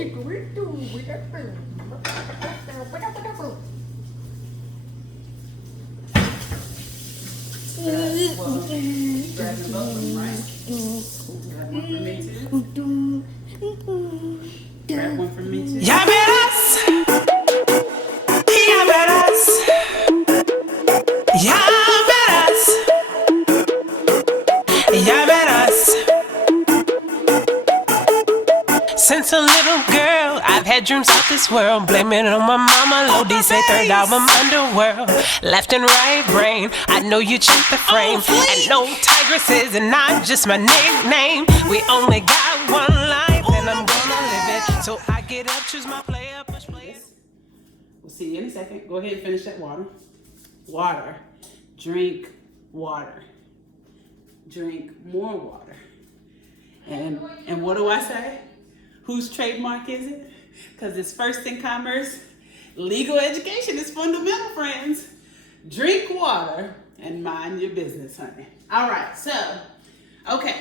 Grab one for me too. Ya verás, ya verás, ya verás, ya verás. Since a little girl, I've had dreams out this world. Blaming it on my mama, Lodi say third album underworld. Left and right brain, I know you checked the frame. And no tigresses and not just my nickname. We only got one life and I'm gonna live it. So I get up, choose my player, push play. We'll see you in a second. Go ahead and finish that water. Water. Drink water. Drink more water. And what do I say? Whose trademark is it? Because it's first in commerce. Legal education is fundamental, friends. Drink water and mind your business, honey. All right, so, okay.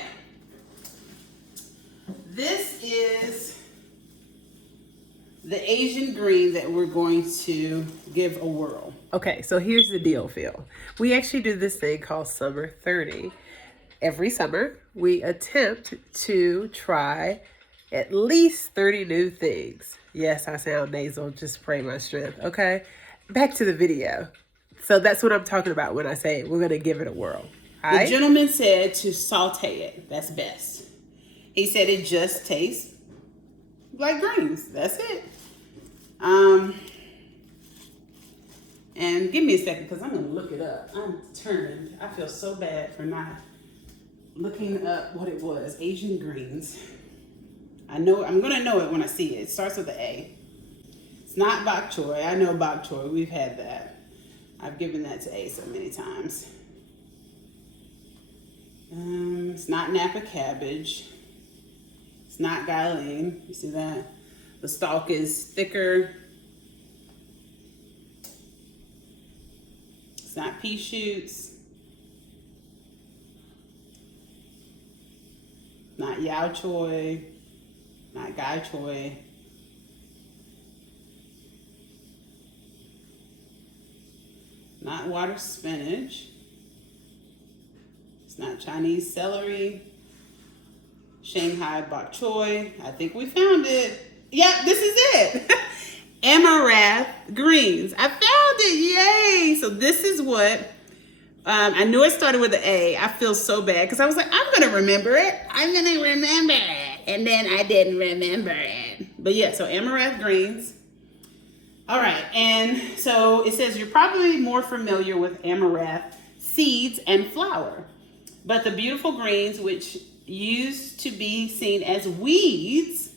This is the Asian green that we're going to give a whirl. Okay, so here's the deal, Phil. We actually do this thing called Summer 30. Every summer, we attempt to try at least 30 new things. Yes, I sound nasal, just pray my strength, okay? Back to the video. So that's what I'm talking about when I say we're gonna give it a whirl. All right? The gentleman said to saute it, that's best. He said it just tastes like greens, that's it. And give me a second, because I'm gonna look it up. I'm determined. I feel so bad for not looking up what it was, Asian greens. I know, I'm gonna know it when I see it. It starts with an A. It's not bok choy. I know bok choy, we've had that. I've given that to A so many times. It's not Napa cabbage. It's not guyline. You see that? The stalk is thicker. It's not pea shoots. Not yao choy. Not gai choy. Not water spinach. It's not Chinese celery. Shanghai bok choy. I think we found it. Yep, this is it. Amaranth greens. I found it. Yay. So this is what, I knew it started with an A. I feel so bad because I was like, I'm going to remember it. I'm going to remember it. And then I didn't remember it. But yeah, so amaranth greens. All right, and so it says you're probably more familiar with amaranth seeds and flower. But the beautiful greens, which used to be seen as weeds,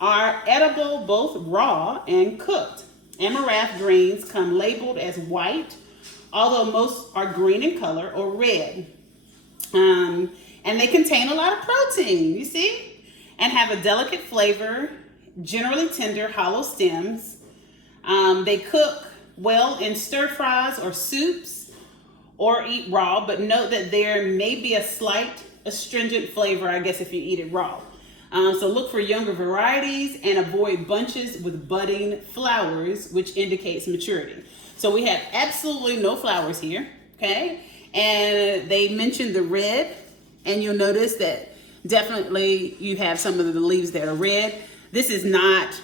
are edible both raw and cooked. Amaranth greens come labeled as white, although most are green in color or red. And they contain a lot of protein, you see? And have a delicate flavor, generally tender, hollow stems. They cook well in stir fries or soups or eat raw, but note that there may be a slight astringent flavor, I guess, if you eat it raw. So look for younger varieties and avoid bunches with budding flowers, which indicates maturity. So we have absolutely no flowers here, okay? And they mentioned the red, and you'll notice that definitely you have some of the leaves that are red. This is not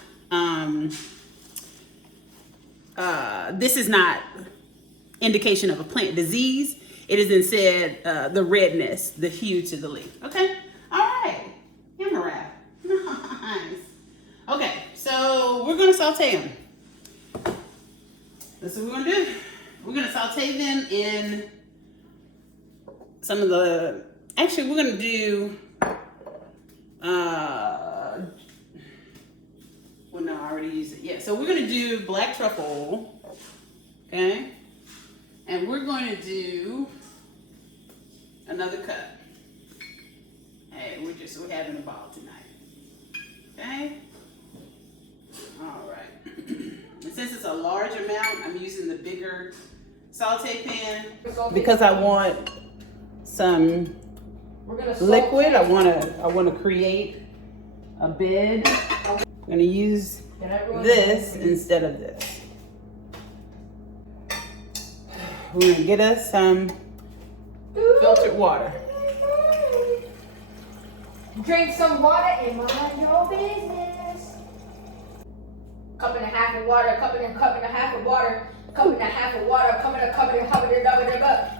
indication of a plant disease. It is instead the redness, the hue to the leaf. Okay, all right, amaranth, nice. Okay, so we're gonna saute them. This is what we're gonna do. We're gonna saute them in some of the, actually we're gonna do, well no, I already used it. Yeah, so we're gonna do black truffle oil, okay? And we're going to do another cup. Hey, we're having a ball tonight, okay? All right. And since it's a large amount, I'm using the bigger saute pan because I want some liquid. I want to create a bed. I'm gonna use this instead of this. We're gonna get us some filtered water. Drink some water and mind your business. Cup and a half of water, cup and a half of water, cup and a half of water, cup and a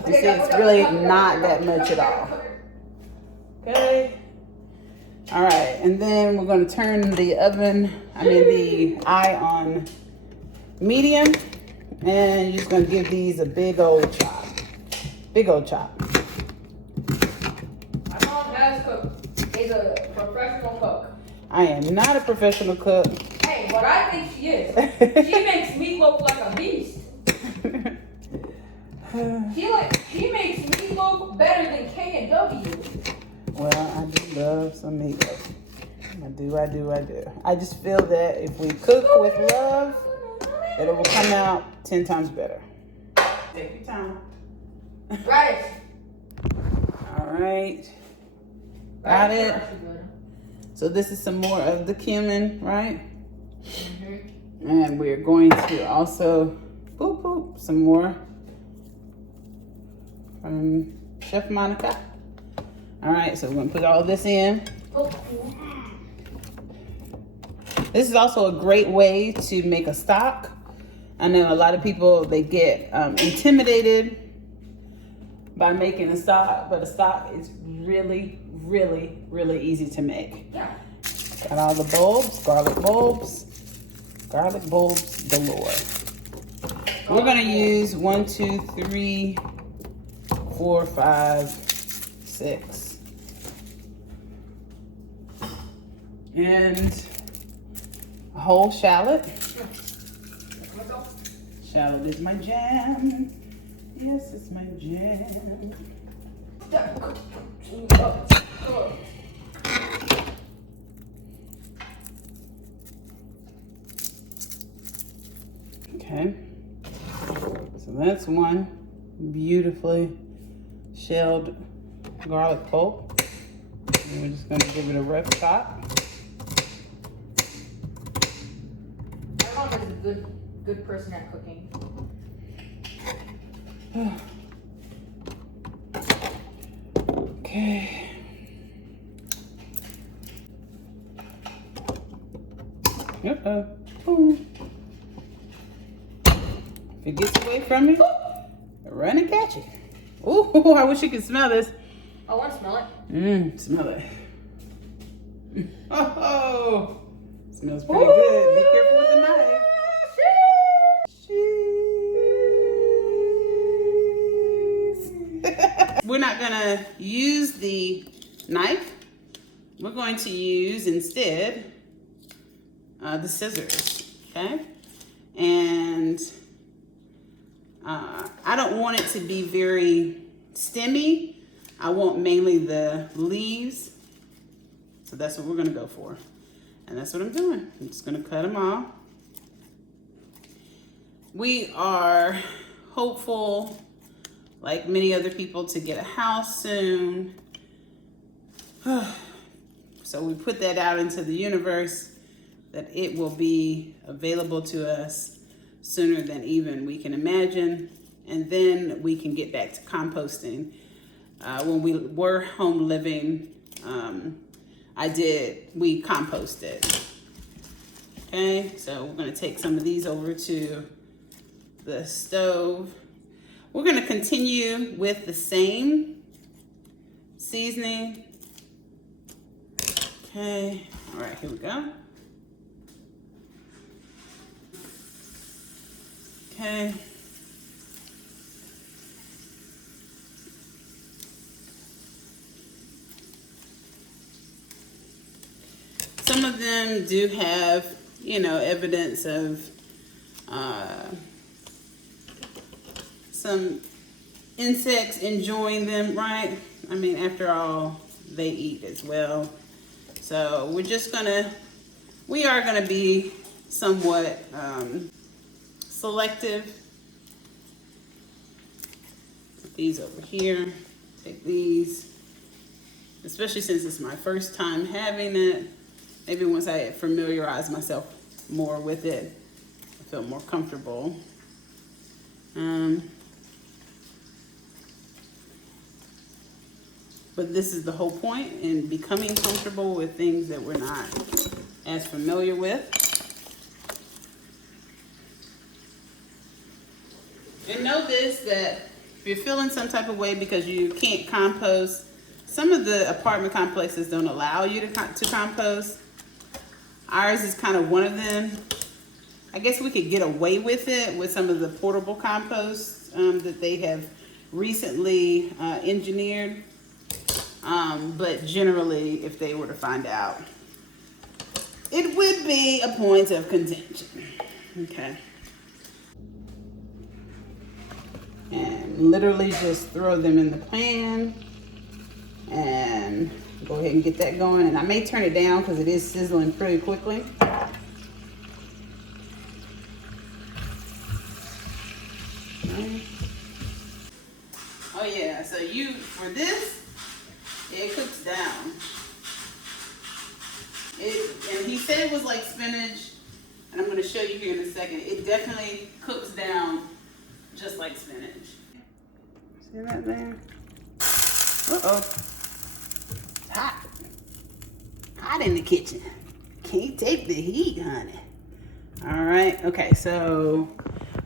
You see, it's really not that much at all. Okay. All right, and then we're gonna turn the eye on medium, and you're just gonna give these a big old chop. Big old chop. My mom does cook. She's a professional cook. I am not a professional cook. Hey, but I think she is. She makes meatloaf like a beast. She makes meatloaf better than K&W. Well, I do love some meatloaf. I do. I just feel that if we cook with love, that it will come out 10 times better. Take your time. Radish. All right. Got it. So this is some more of the cumin, right? Mm-hmm. And we're going to also some more from Chef Monica. All right, so we're gonna put all this in. This is also a great way to make a stock. I know a lot of people, they get intimidated by making a stock, but a stock is really, really, really easy to make. Yeah. Got all the bulbs, garlic bulbs galore. We're gonna use 1, 2, 3, 4, 5, 6. And a whole shallot. Shallot is my jam. Yes, it's my jam. Okay. So that's one beautifully shelled garlic pulp. And we're just going to give it a rough chop. My mom is a good person at cooking. Okay. Boom. If it gets away from me, run and catch it. Ooh, I wish you could smell this. I want to smell it. Smell it. Oh, smells pretty good. Be careful with the knife. Cheese. We're not gonna use the knife. We're going to use instead the scissors, okay? And I don't want it to be very stemmy. I want mainly the leaves. So that's what we're gonna go for. And that's what I'm doing. I'm just gonna cut them off. We are hopeful, like many other people, to get a house soon. So we put that out into the universe, that it will be available to us sooner than even we can imagine. And then we can get back to composting. When we were home living, we composted. Okay, so we're gonna take some of these over to the stove. We're gonna continue with the same seasoning. Okay, all right, here we go. Okay. Some of them do have, evidence of some insects enjoying them, right? I mean, after all, they eat as well. So we are gonna be somewhat selective. Put these over here, take these, especially since it's my first time having it. maybe once I familiarize myself more with it, I feel more comfortable. But this is the whole point in becoming comfortable with things that we're not as familiar with. And know this, that if you're feeling some type of way because you can't compost, some of the apartment complexes don't allow you to compost. Ours is kind of one of them. I guess we could get away with it with some of the portable composts that they have recently engineered. But generally, if they were to find out, it would be a point of contention. Okay. And literally just throw them in the pan and go ahead and get that going. And I may turn it down because it is sizzling pretty quickly. Oh yeah, so for this, it cooks down. And he said it was like spinach, and I'm going to show you here in a second. It definitely cooks down just like spinach. See that there? Uh-oh. It's hot. Hot in the kitchen. Can't take the heat, honey. All right. Okay, so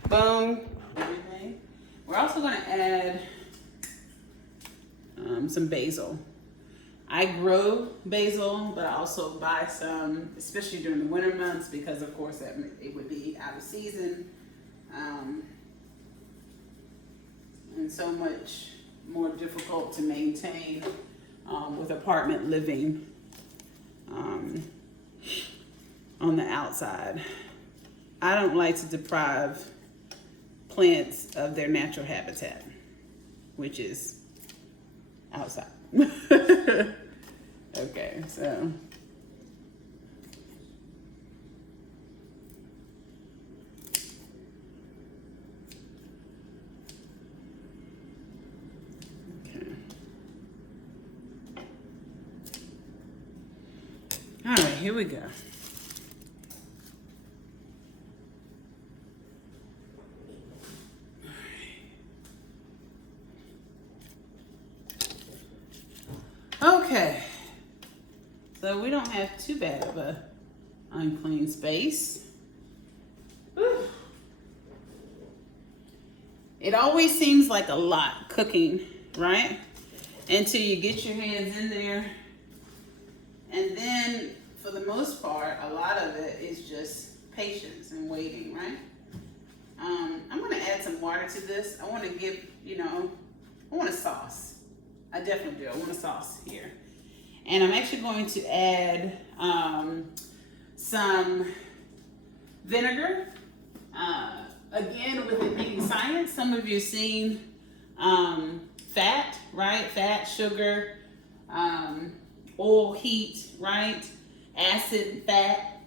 boom. Everything. We're also going to add some basil. I grow basil, but I also buy some, especially during the winter months, because of course it would be out of season. And so much more difficult to maintain with apartment living on the outside. I don't like to deprive plants of their natural habitat, which is outside. Okay, so all right, here we go. Okay, so we don't have too bad of a unclean space. Whew. It always seems like a lot cooking, right? Until you get your hands in there. And then, for the most part, a lot of it is just patience and waiting, right? I'm going to add some water to this. I want to give, I want a sauce. I definitely do. I want a sauce here. And I'm actually going to add some vinegar. Again, with it being science, some of you have seen fat, right? Fat, sugar, oil, heat, right? Acid, fat.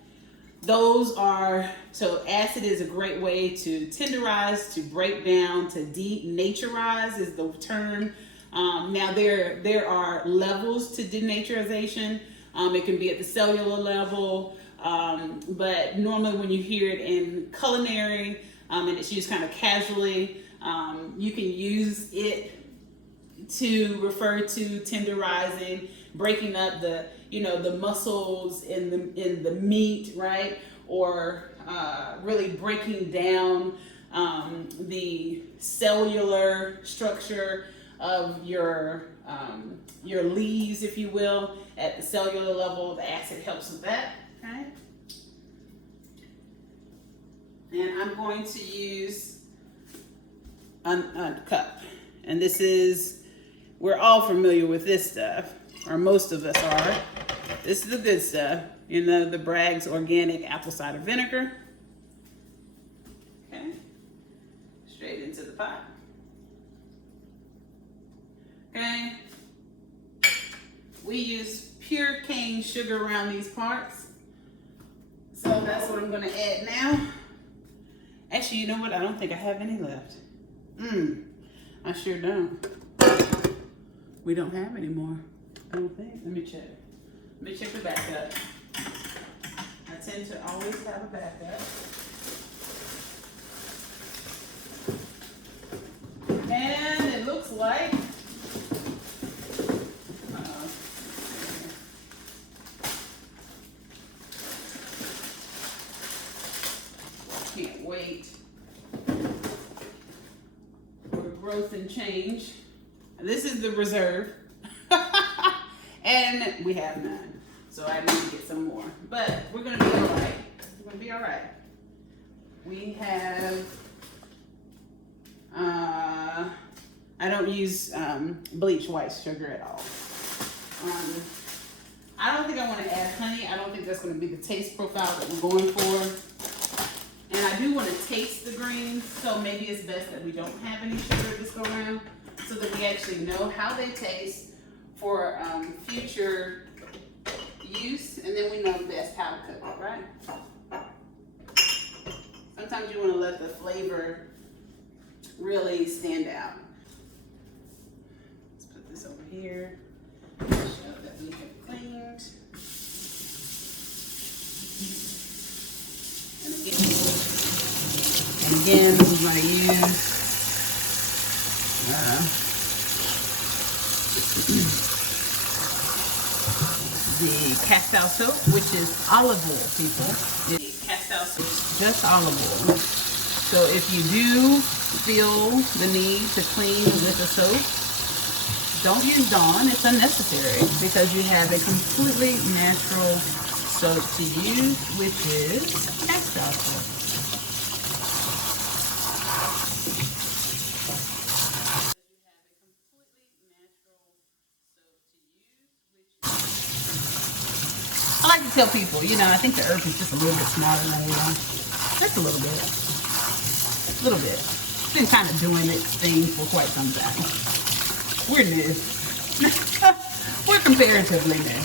So acid is a great way to tenderize, to break down, to denaturize is the term. Now there are levels to denaturization. It can be at the cellular level, but normally when you hear it in culinary and it's used kind of casually, you can use it to refer to tenderizing, breaking up the muscles in the meat, right? Or really breaking down the cellular structure of your leaves, if you will, at the cellular level. The acid helps with that, okay? And I'm going to use a cup. And this is, we're all familiar with this stuff, or most of us are. This is the good stuff, the Bragg's Organic Apple Cider Vinegar. Okay, straight into the pot. Okay, we use pure cane sugar around these parts. So that's what I'm gonna add now. Actually, you know what? I don't think I have any left. I sure don't. We don't have any more, I don't think. Let me check the backup. tend to always have a backup. And it looks like, can't wait for growth and change. This is the reserve. And we have none. So I need to get some more. But we're gonna be all right. We're gonna be all right. We have, I don't use bleached white sugar at all. I don't think I want to add honey. I don't think that's going to be the taste profile that we're going for. And I do want to taste the greens, so maybe it's best that we don't have any sugar this go around, so that we actually know how they taste for future use, and then we know best how to cook it, right? Sometimes you want to let the flavor really stand out. Let's put this over here. Show that we have cleaned. And again, we're going to use the castile soap, which is olive oil, people. The castile soap is just olive oil. So if you do feel the need to clean with a soap, don't use Dawn. It's unnecessary because you have a completely natural soap to use, which is castile soap. I like to tell people, you know, I think the earth is just a little bit smarter than we are. Just a little bit. A little bit. It's been kind of doing its thing for quite some time. We're new. We're comparatively new.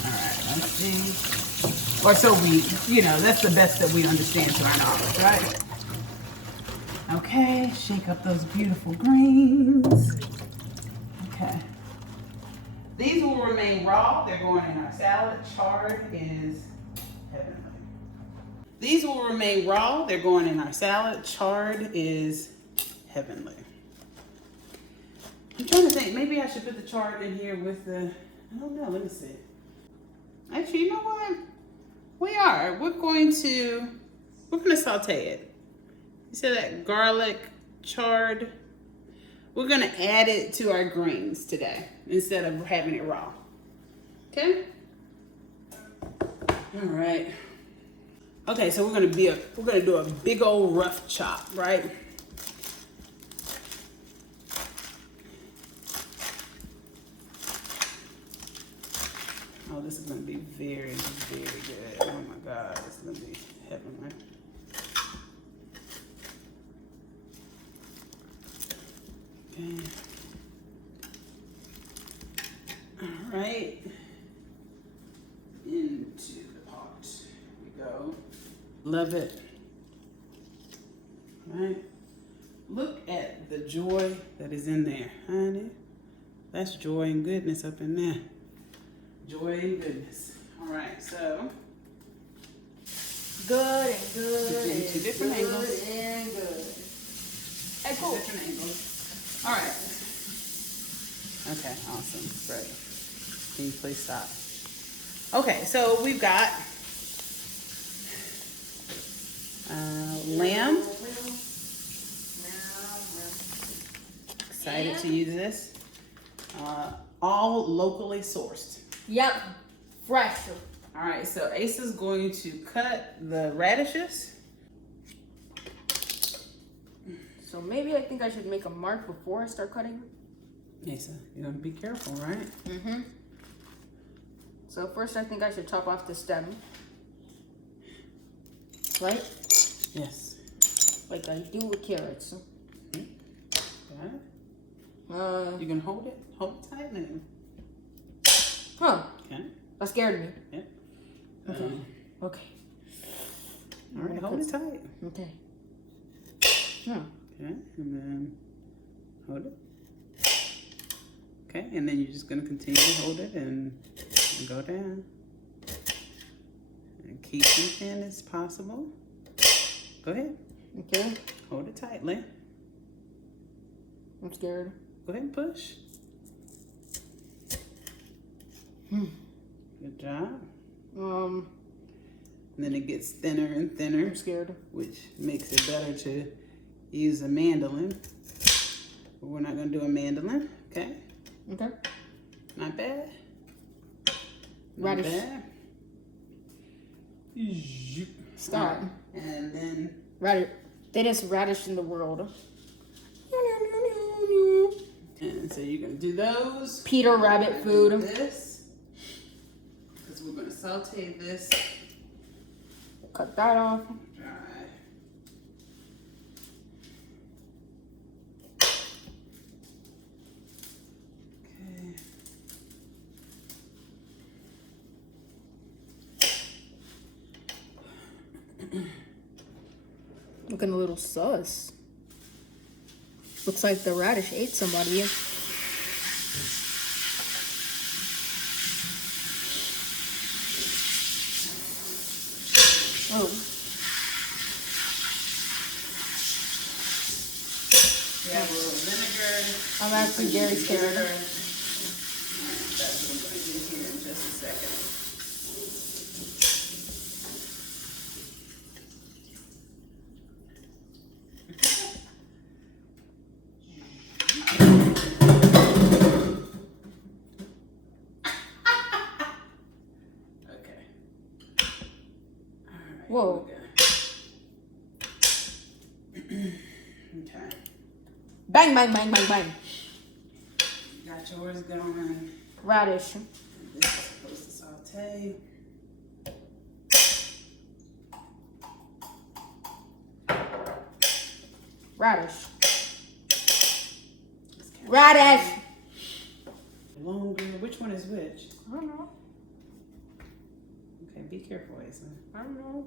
Alright, let's see. Or so we, you know, that's the best that we understand to our knowledge, right? Okay, shake up those beautiful greens. Okay. These will remain raw. They're going in our salad. Chard is heavenly. These will remain raw. They're going in our salad. Chard is heavenly. I'm trying to think. Maybe I should put the chard in here with the, I don't know. Let me see. Actually, you know what? We are. We're going to saute it. You see that garlic, chard? We're going to add it to our greens today instead of having it raw. Okay? All right. Okay, so we're going to do a big old rough chop, right? Oh, this is going to be very, very good. Oh my God, this is going to be heavenly. Okay. All right. Into the pot we go. Love it. All right. Look at the joy that is in there, honey. That's joy and goodness up in there. Joy and goodness. All right, so. Good and good. In two different angles. Good and good. Hey, cool. Different angles. All right. Okay, awesome. Great. Can you please stop? Okay, so we've got lamb. Excited to use this. All locally sourced. Yep. Fresh. All right, so Ace is going to cut the radishes. So maybe I think I should make a mark before I start cutting. Asa, you're gonna be careful, right? Mm-hmm. So first I think I should chop off the stem. Right? Yes. Like I do with carrots. Okay. You can hold it tight now. Huh. Okay. That scared me. Yep. Okay. Okay. All right, hold it tight. Okay. Hmm. Okay, and then hold it. Okay, and then you're just gonna continue to hold it and go down. And keep them thin as possible. Go ahead. Okay. Hold it tightly. I'm scared. Go ahead and push. Good job. And then it gets thinner and thinner. I'm scared. Which makes it better to use a mandolin. But we're not gonna do a mandolin, okay? Okay. Not bad. Not Radish. bad. Stop. And then Radish. Thinnest radish in the world. and so you're gonna do those. Peter Rabbit food. This. Because we're gonna saute this. Cut that off. Dry. Okay. Looking a little sus. Looks like the radish ate somebody. Oh. We have a little vinegar. I'm actually very scared. Alright, that's what I'm going to do here in just a second. Okay. Alright. Whoa. Okay. Bang, bang, bang, bang, bang. Got yours going. Radish. And this is supposed to saute. Radish. Radish. Longer. Which one is which? I don't know. Okay, be careful, Asa. I don't know.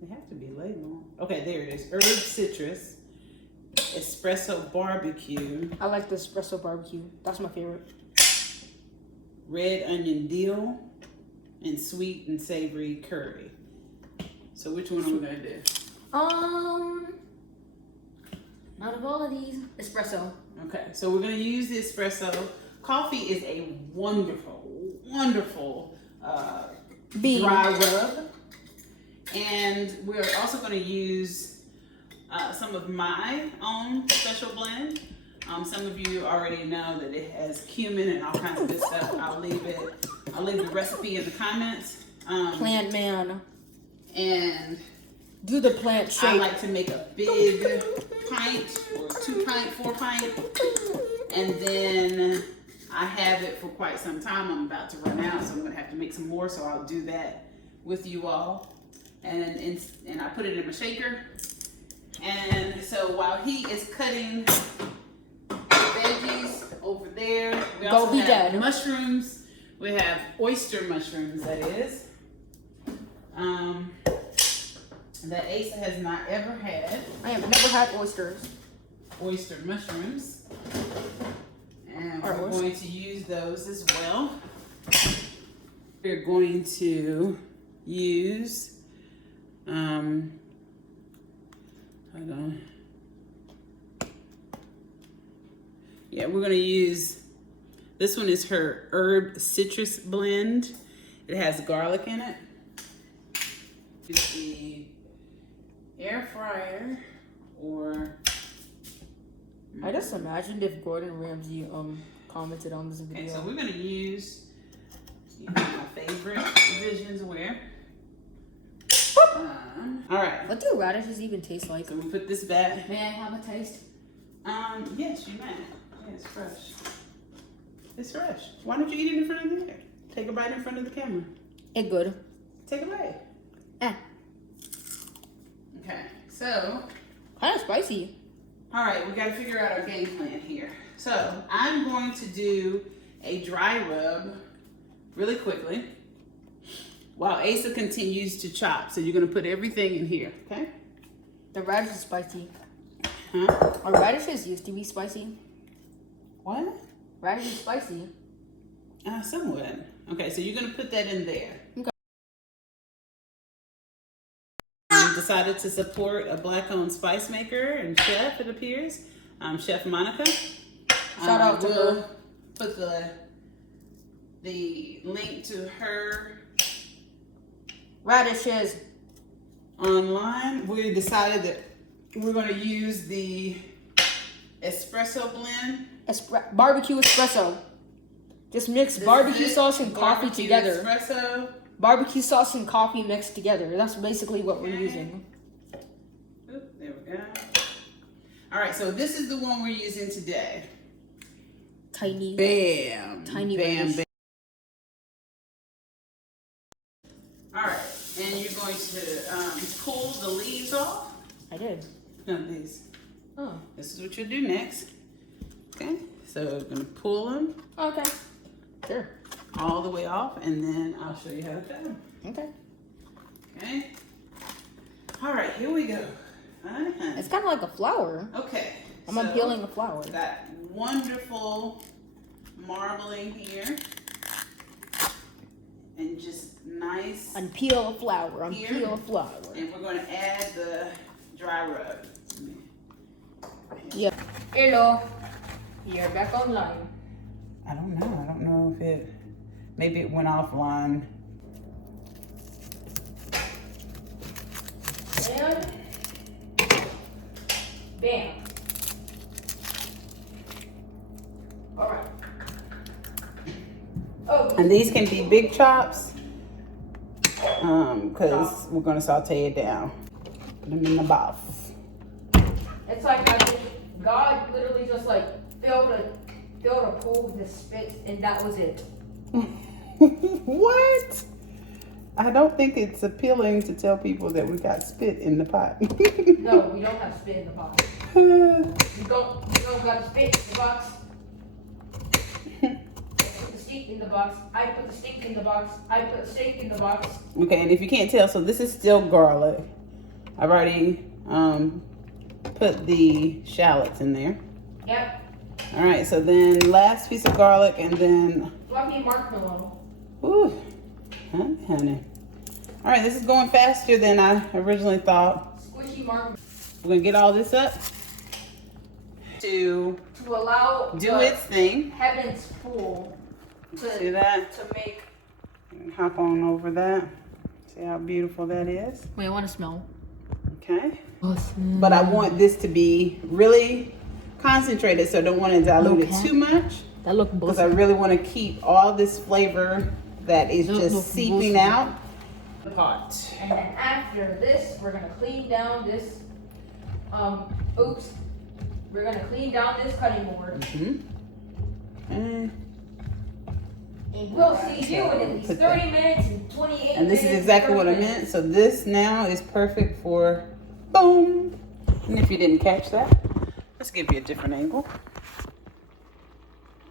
They have to be labeled. Okay, there it is. Herb citrus, espresso barbecue, I like the espresso barbecue. That's my favorite. red onion dill, and sweet and savory curry. So which one are we gonna do? Out of all of these, espresso. Okay, so we're gonna use the espresso. Coffee is a wonderful, wonderful Bean. dry rub. And we're also going to use some of my own special blend. Some of you already know that it has cumin and all kinds of good stuff. I'll leave the recipe in the comments. Plant man. And Do the plant shape. I like to make a big pint or 2 pint, 4 pint. And then I have it for quite some time. I'm about to run out, so I'm going to have to make some more. So I'll do that with you all. And I put it in my shaker. And so while he is cutting veggies over there, we also have dead. mushrooms. We have oyster mushrooms, that is. That Asa has not ever had. I have never had oysters. Oyster mushrooms. And Or we're oyster. going to use those as well. We're going to use hold on. Yeah, we're gonna use, this one is her herb citrus blend. It has garlic in it. Use the air fryer or I just imagined if Gordon Ramsay commented on this video. okay, so we're gonna use my favorite Visionsware. All right. What do radishes even taste like? So we put this back. May I have a taste? Yes, you may. Yeah, it's fresh. It's fresh. Why don't you eat it in front of the camera? Take a bite in front of the camera. It's good. Take a bite. Okay, so. Kind of spicy. All right, we got to figure out our game plan here. So I'm going to do a dry rub really quickly while Asa continues to chop. So you're going to put everything in here, okay? The radish is spicy. Huh? Our radishes used to be spicy. What? Radish is spicy. Somewhat. Okay, so you're going to put that in there. decided to support a Black-owned spice maker and chef, it appears, Chef Monica. Shout out to we'll her. Put the link to her Radishes. online. We decided that we're going to use the espresso blend. Barbecue espresso. Just mix barbecue sauce and coffee Barbecue together. Espresso. Barbecue sauce and coffee mixed together. That's basically what we're using. Oop, there we go. All right, so this is the one we're using today. Tiny. Bam. Tiny bam, Radish. bam. All right, and you're going to pull the leaves off. I did. No, these. Oh. This is what you'll do next. Okay, so we're gonna pull them Okay. Sure. all the way off, and then I'll show you how to cut them. Okay. Okay. All right, here we go. It's kind of like a flower. Okay. I'm so unpeeling a flower. Got wonderful marbling here, and just nice. Unpeel a flower. Here. Unpeel a flower. And we're going to add the dry rub. Yeah. Hello. You're back online. I don't know. I don't know if maybe it went offline. And bam. All right. Oh. And these can be big chops, because we're going to saute it down. Put them in the box. It's like God literally just like filled a pool with his spit, and that was it. What? I don't think it's appealing to tell people that we got spit in the pot. No, we don't have spit in the box. You don't got spit in the box. Put the steak in the box. I put the steak in the box. I put the steak in the box. Okay, and if you can't tell, so this is still garlic. I've already put the shallots in there. Yep. All right, so then last piece of garlic, and then, Fluffy marshmallow. ooh, honey. All right, this is going faster than I originally thought. Squishy marshmallow. We're gonna get all this up to allow do the its thing. heavens pool See that? to make. And hop on over that. See how beautiful that is? Wait, I want to smell. Okay. Awesome. But I want this to be really concentrated, so I don't want to dilute it too much. That look Because I really want to keep all this flavor that is just seeping out the pot. And then after this, we're gonna clean down this. We're gonna clean down this cutting board. And We'll see you in at least Put 30 minutes and 28 minutes. And this is exactly what I meant. So this now is perfect for boom. And if you didn't catch that, let's give you a different angle.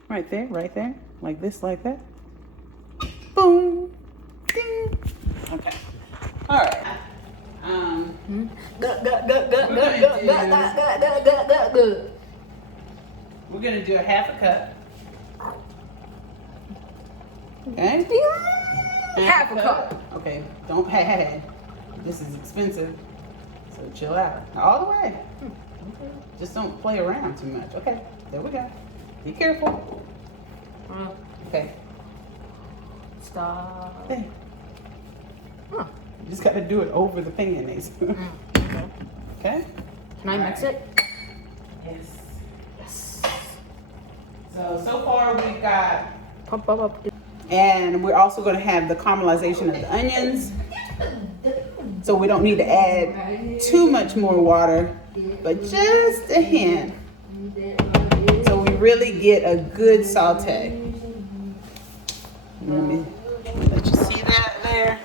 Right there, like this, like that. Boom. Ding. Okay. All right. We're gonna do a half a cup. Okay. Half a cup. Okay. Don't have. This is expensive. So chill out. All the way. Just don't play around too much. Okay. There we go. Be careful. Okay. Stop. Hey. You just gotta do it over the mayonnaise. Okay. Can I mix it? Yes. Yes. So far we've got, Pump up. and we're also gonna have the caramelization of the onions. So we don't need to add too much more water, but just a hint. So we really get a good saute. Let me let you see that there.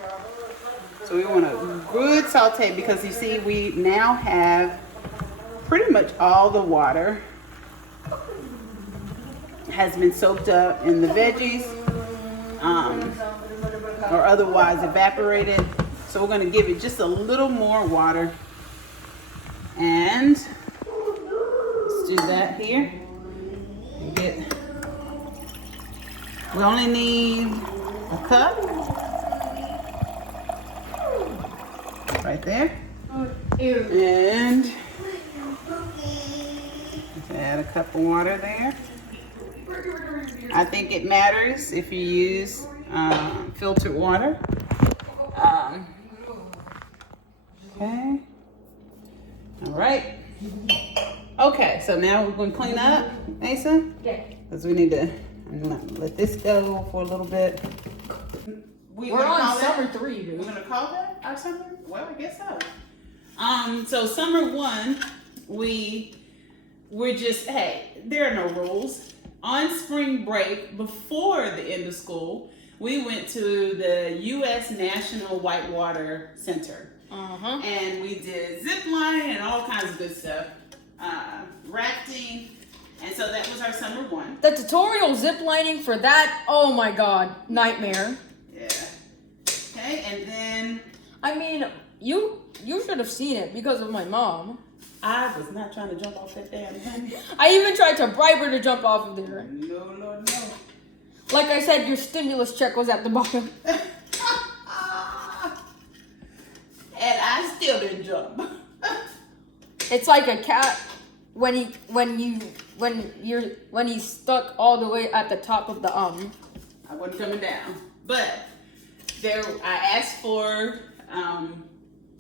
So we want a good saute because you see we now have pretty much all the water has been soaked up in the veggies or otherwise evaporated. So we're going to give it just a little more water, and let's do that here. We only need a cup right there. And add a cup of water there. I think it matters if you use filtered water. Okay. All right. Okay, so now we're going to clean up, Asa. Yeah. Because we need to, I'm going to let this go for a little bit. We're on summer 3, dude. We're going to call that our summer? Well, I guess so. So summer 1, we're just, hey, there are no rules. On spring break, before the end of school, we went to the U.S. National Whitewater Center. And we did zip lining and all kinds of good stuff. Rafting. And so that was our summer 1. The tutorial zip lining for that, oh my god, nightmare. Yeah. Okay, and then I mean, you should have seen it because of my mom. I was not trying to jump off that damn thing. I even tried to bribe her to jump off of there. No, Lord, no. Like I said, your stimulus check was at the bottom. And I still didn't jump. It's like a cat when he's stuck all the way at the top of the I wasn't coming down. But I asked for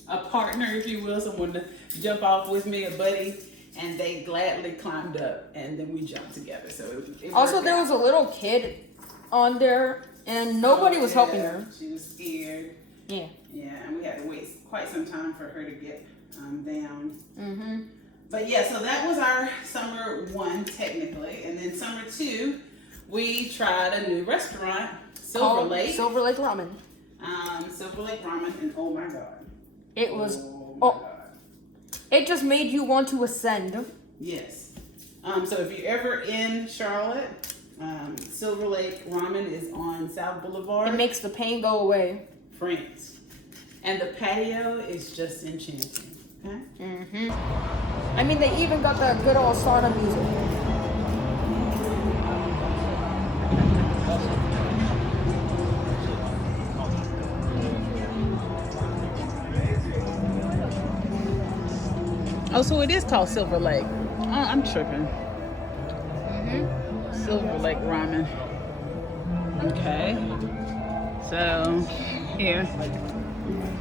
a partner, if you will, someone to jump off with me, a buddy, and they gladly climbed up, and then we jumped together. So it also there was a little kid on there, and nobody was helping her. She was scared. Yeah. Yeah, and we had to wait quite some time for her to get down. Mm-hmm. But yeah, so that was our summer 1 technically, and then summer 2, we tried a new restaurant, Silver Lake. Silver Lake Ramen. Silver Lake Ramen, and oh my god. It was, oh my god. It just made you want to ascend. Yes. So if you're ever in Charlotte, Silver Lake Ramen is on South Boulevard. It makes the pain go away. France. And the patio is just enchanting. Okay? Mm-hmm. I mean, they even got the good old sauna music. Oh, so it is called Silver Lake. Oh, I'm tripping. Silver Lake Ramen. Okay. So, here.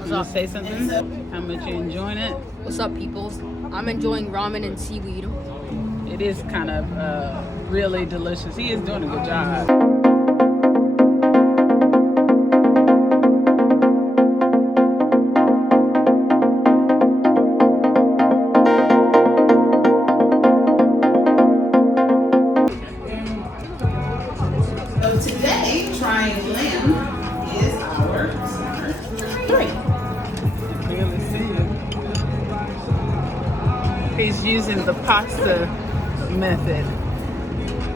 You want to say something? How much you enjoying it? What's up, peoples? I'm enjoying ramen and seaweed. It is kind of really delicious. He is doing a good job. He's using the pasta method,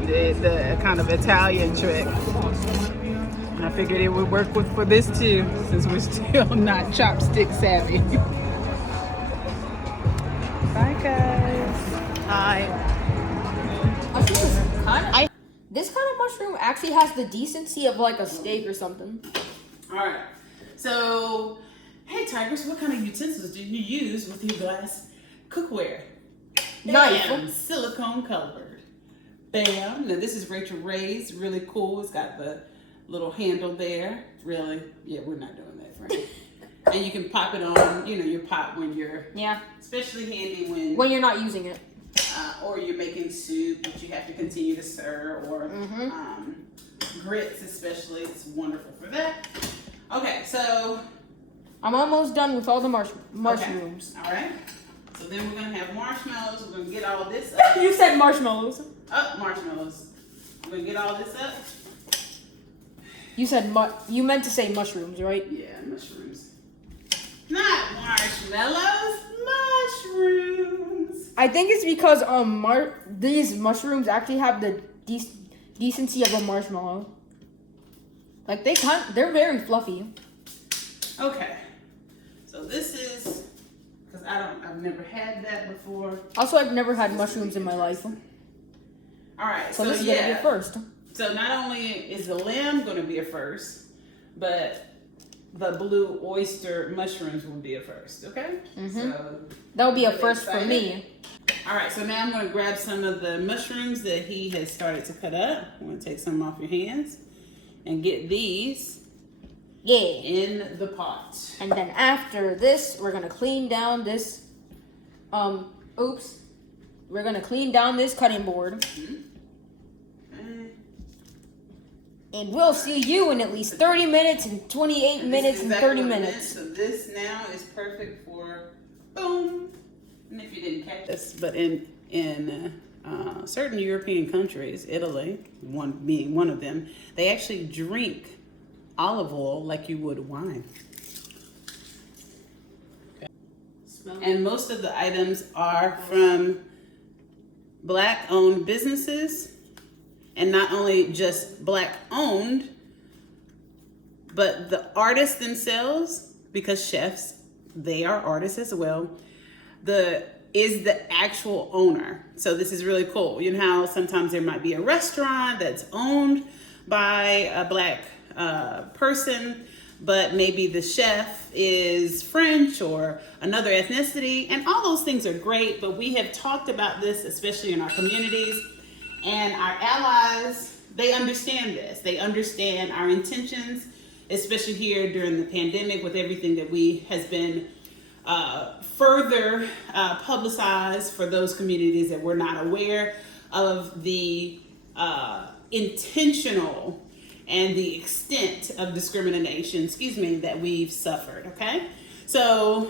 the kind of Italian trick. And I figured it would work for this too, since we're still not chopstick savvy. Bye guys. Hi. This kind of mushroom actually has the decency of like a steak or something. All right. So, hey Tigers, what kind of utensils do you use with your glass cookware? Knife. Bam, silicone colored. Bam. Now this is Rachel Ray's. Really cool. It's got the little handle there. Really? Yeah, we're not doing that, Frank. And you can pop it on, your pot when you're. Yeah. Especially handy when you're not using it. Or you're making soup that you have to continue to stir, or grits especially. It's wonderful for that. Okay, so. I'm almost done with all the mushrooms. Okay. All right. So then we're gonna have marshmallows. We're gonna get all this up. You said marshmallows. Marshmallows. We're gonna get all this up. You said you meant to say mushrooms, right? Yeah, mushrooms. Not marshmallows. Mushrooms. I think it's because these mushrooms actually have the decency of a marshmallow. Like they're very fluffy. Okay. So this is. Because I've never had that before. Also, I've never had mushrooms in my life. All right, so this is gonna be a first. So not only is the lamb gonna be a first, but the blue oyster mushrooms will be a first, okay? So That would be a really first for excited. me. All right, so now I'm gonna grab some of the mushrooms that he has started to cut up. I'm gonna take some off your hands and get these Yeah. in the pot. And then after this, we're gonna clean down this. We're gonna clean down this cutting board. And we'll see you in at least 30 minutes and 28 minutes and 30 minutes. So this now is perfect for boom. And if you didn't catch this, but in certain European countries, Italy, being one of them, they actually drink olive oil like you would wine. Okay. And most of the items are from Black-owned businesses. And not only just Black-owned, but the artists themselves, because chefs, they are artists as well, is the actual owner. So this is really cool. You know how sometimes there might be a restaurant that's owned by a Black person, but maybe the chef is French or another ethnicity, and all those things are great, but we have talked about this, especially in our communities. And our allies, they understand this. They understand our intentions, especially here during the pandemic with everything that has been further publicized for those communities that were not aware of the intentional and the extent of discrimination, that we've suffered, okay? So,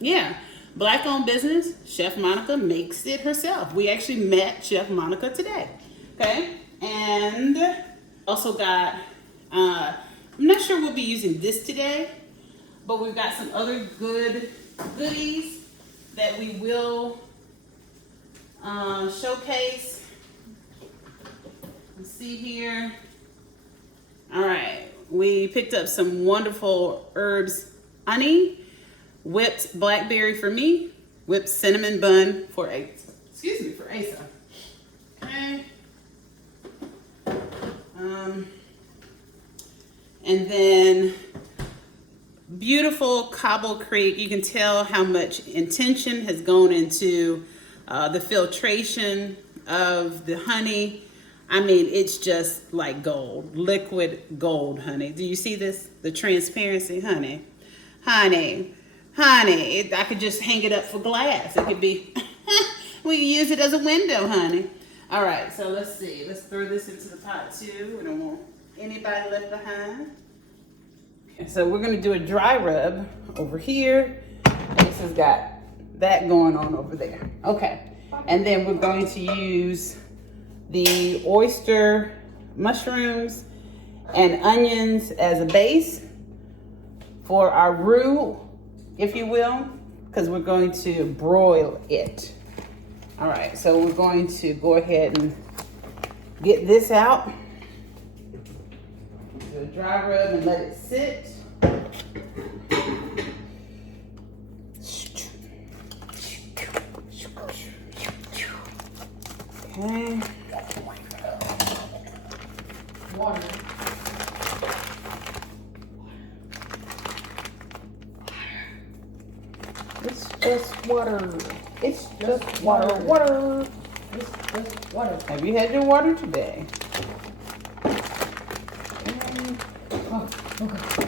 yeah. Black-owned business, Chef Monica makes it herself. We actually met Chef Monica today, okay? And also got, I'm not sure we'll be using this today, but we've got some other goodies that we will showcase. Let's see here. All right, we picked up some wonderful herbs, honey, whipped blackberry for me, whipped cinnamon bun for Asa. Okay. And then beautiful Cobble Creek. You can tell how much intention has gone into the filtration of the honey. I mean, it's just like gold, liquid gold honey. Do you see this? The transparency, honey. Honey, I could just hang it up for glass. It could be, we can use it as a window, honey. All right, so let's see. Let's throw this into the pot too. We don't want anybody left behind. Okay, so we're gonna do a dry rub over here. This has got that going on over there. Okay, and then we're going to use the oyster mushrooms and onions as a base for our roux, if you will, because we're going to broil it. All right, so we're going to go ahead and get this out. Do a dry rub and let it sit. Okay. Water. It's just water. It's just water. It's just water. Have you had your water today? Oh, okay.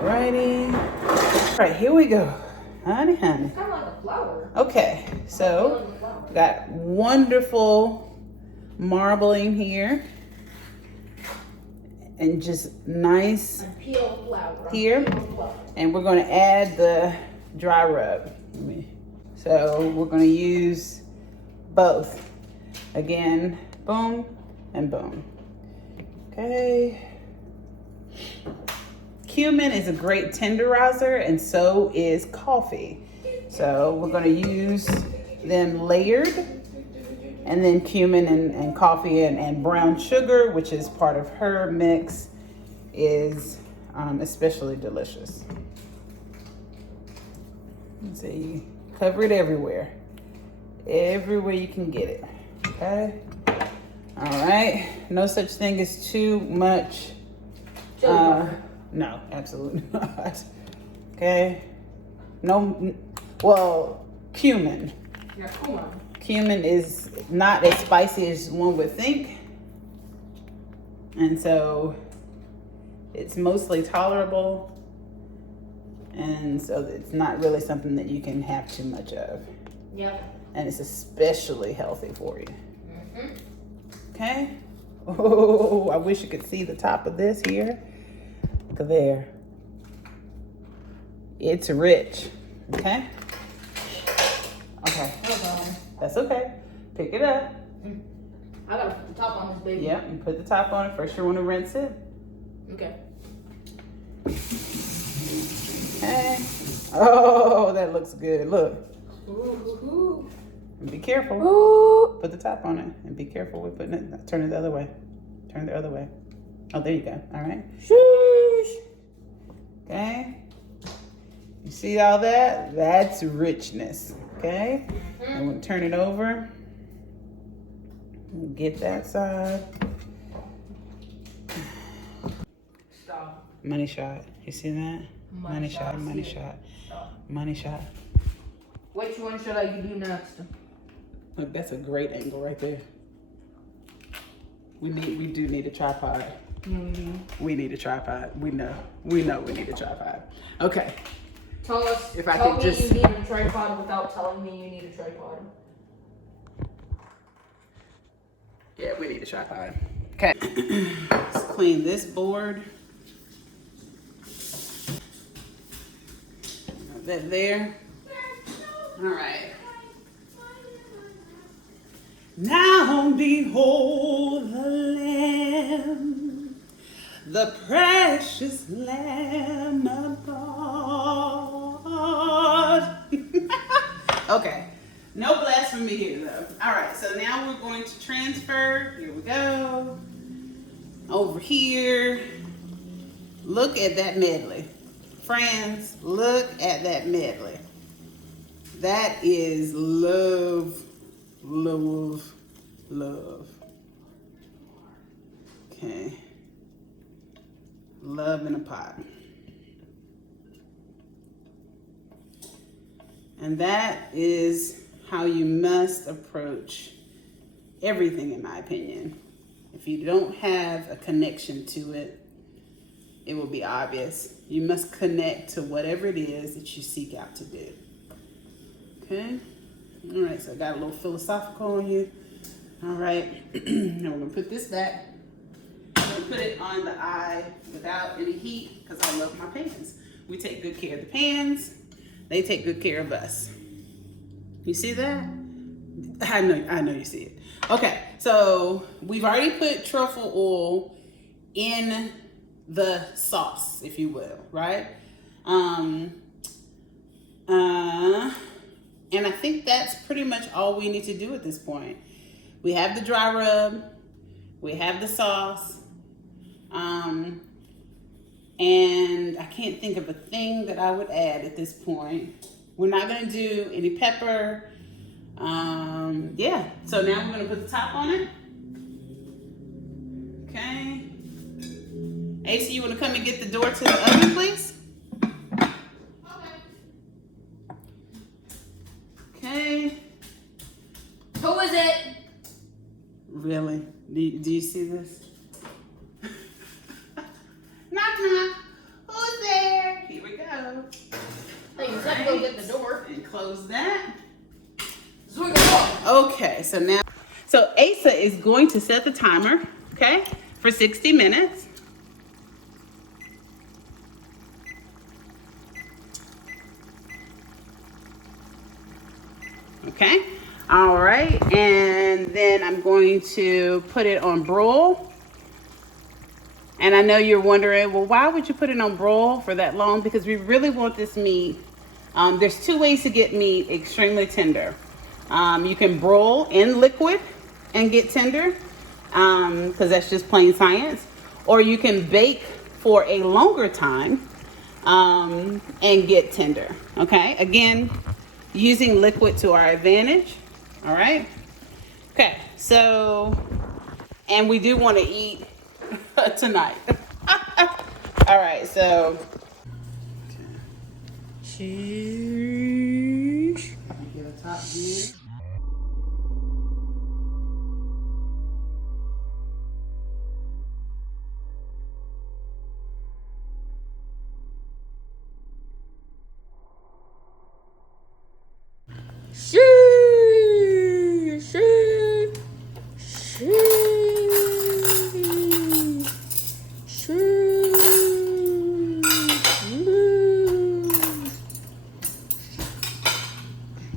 Alrighty. All right, here we go. Honey. It's kind of like a flower. Okay, so got wonderful marbling here. And just nice Unpeeled flower. here. And we're going to add the dry rub. So we're going to use both. Again, boom and boom. Okay. Cumin is a great tenderizer, and so is coffee. So we're going to use them layered, and then cumin and coffee and brown sugar, which is part of her mix, is especially delicious. So you cover it everywhere you can get it. Okay. All right. No such thing as too much No, absolutely not. Okay. No, well, cumin. Yeah, cumin. Cumin is not as spicy as one would think. And so it's mostly tolerable. And so it's not really something that you can have too much of. Yep. And it's especially healthy for you. Okay. Oh, I wish you could see the top of this here. Look at there. It's rich. Okay. Okay. That's okay. Pick it up. I gotta put the top on this baby. Yep, you put the top on it. First you want to rinse it. Okay. Okay. Oh, that looks good. Look. Ooh. And be careful. Ooh. Put the top on it and be careful with putting it. Turn it the other way. Turn the other way. Oh, there you go. All right. Sheesh. Okay. You see all that? That's richness. Okay. And we'll turn it over. Get that side. Stop. Money shot. You see that? Money shot. Money see it. shot. Stop. Money shot. Which one should I do next? Look, that's a great angle right there. We do need a tripod. We need a tripod. We know we need a tripod. Okay. Tell us. If I tell could me just- you need a tripod without telling me you need a tripod. Yeah, we need a tripod. Okay. Let's clean this board. Got that there. All right. Now behold the Lamb, the precious Lamb of God. Okay, no blasphemy here though. All right, so now we're going to transfer. Here we go. Over here. Look at that medley. Friends, look at that medley. That is love, love, love. Okay. Love in a pot. And that is how you must approach everything, in my opinion. If you don't have a connection to it, it will be obvious. You must connect to whatever it is that you seek out to do. Okay? All right, so I got a little philosophical on you. All right, now we're gonna put this back. I'm gonna put it on the eye without any heat because I love my pans. We take good care of the pans. They take good care of us. You see that? I know you see it. Okay, so we've already put truffle oil in the sauce, if you will, right? And I think that's pretty much all we need to do at this point. We have the dry rub, we have the sauce, and I can't think of a thing that I would add at this point. We're not gonna do any pepper. Yeah, so now we're gonna put the top on it. Okay. AC, you wanna come and get the door to the oven, please? Okay. Who is it? Really? Do you see this? Knock, knock. Who's there? Here we go. Hey, you said go get the door. And close that. Swing it off. Okay, so now, Asa is going to set the timer, okay, for 60 minutes. Okay, all right, and then I'm going to put it on broil. And I know you're wondering, well, why would you put it on broil for that long? Because we really want this meat. There's two ways to get meat extremely tender. You can broil in liquid and get tender, because that's just plain science. Or you can bake for a longer time and get tender, okay? Again, using liquid to our advantage, all right? Okay, so, and we do want to eat tonight. All right, so. Sheesh. Get a top here.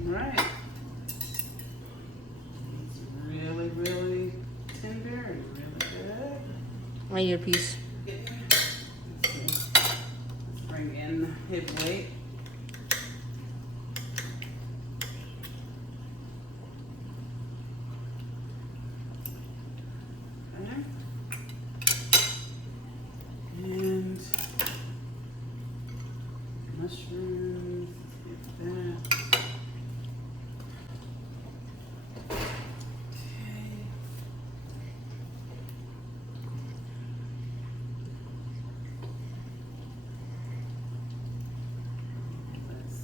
Right. It's really, really tender and really good. I need a piece. Let's bring in the hip weight. Okay. And mushrooms. Let's get that.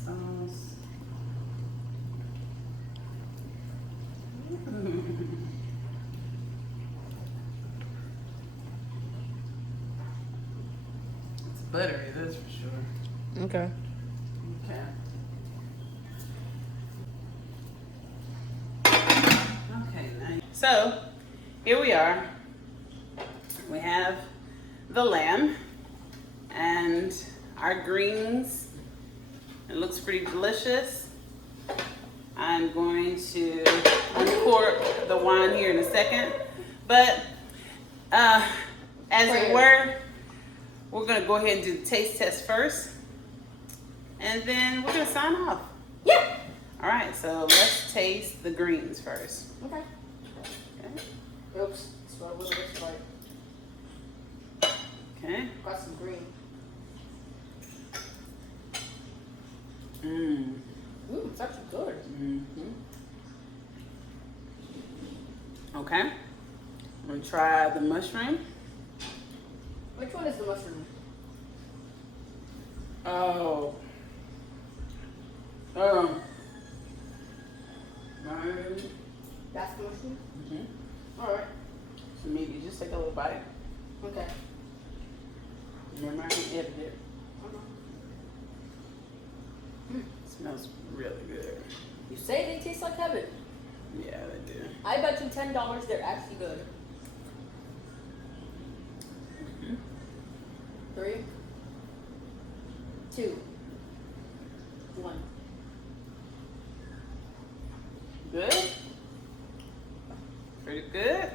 Sauce. It's buttery, that's for sure. Okay. Okay. Okay, nice. So, here we are. We have the lamb and our greens. It looks pretty delicious. I'm going to uncork the wine here in a second. But as it were, we're going to go ahead and do the taste test first. And then we're going to sign off. Yeah. All right, so let's taste the greens first. Okay. Okay. Oops. That's what I was like. Okay. Got some green. Mmm. Ooh, it's actually good. Mm-hmm. Okay. I'm going to try the mushroom. Which one is the mushroom? Oh. That's the mushroom? Mm-hmm. Alright. So maybe just take a little bite. Okay. Remember, I can edit it. Mm. Smells really good. You say they taste like heaven. Yeah, they do. I bet you $10 they're actually good. Mhm. 3, 2, 1. Good? Pretty good.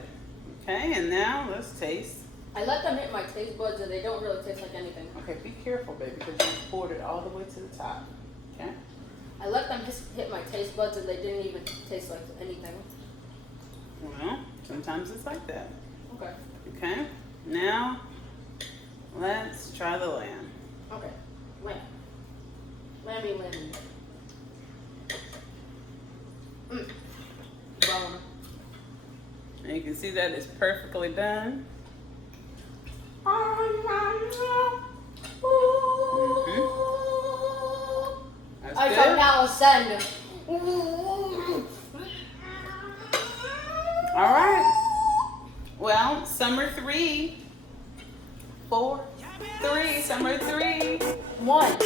Okay, and now let's taste. I let them hit my taste buds and they don't really taste like anything. Okay, be careful, baby, because you poured it all the way to the top. Okay? I let them just hit my taste buds and they didn't even taste like anything. Well, sometimes it's like that. Okay. Okay? Now, let's try the lamb. Okay. Lamb. Lammy. Bone. And you can see that it's perfectly done. That's I good. shall now ascend. All right. Well, summer 3, 4, 3, summer 3, 1, 2,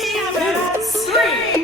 3.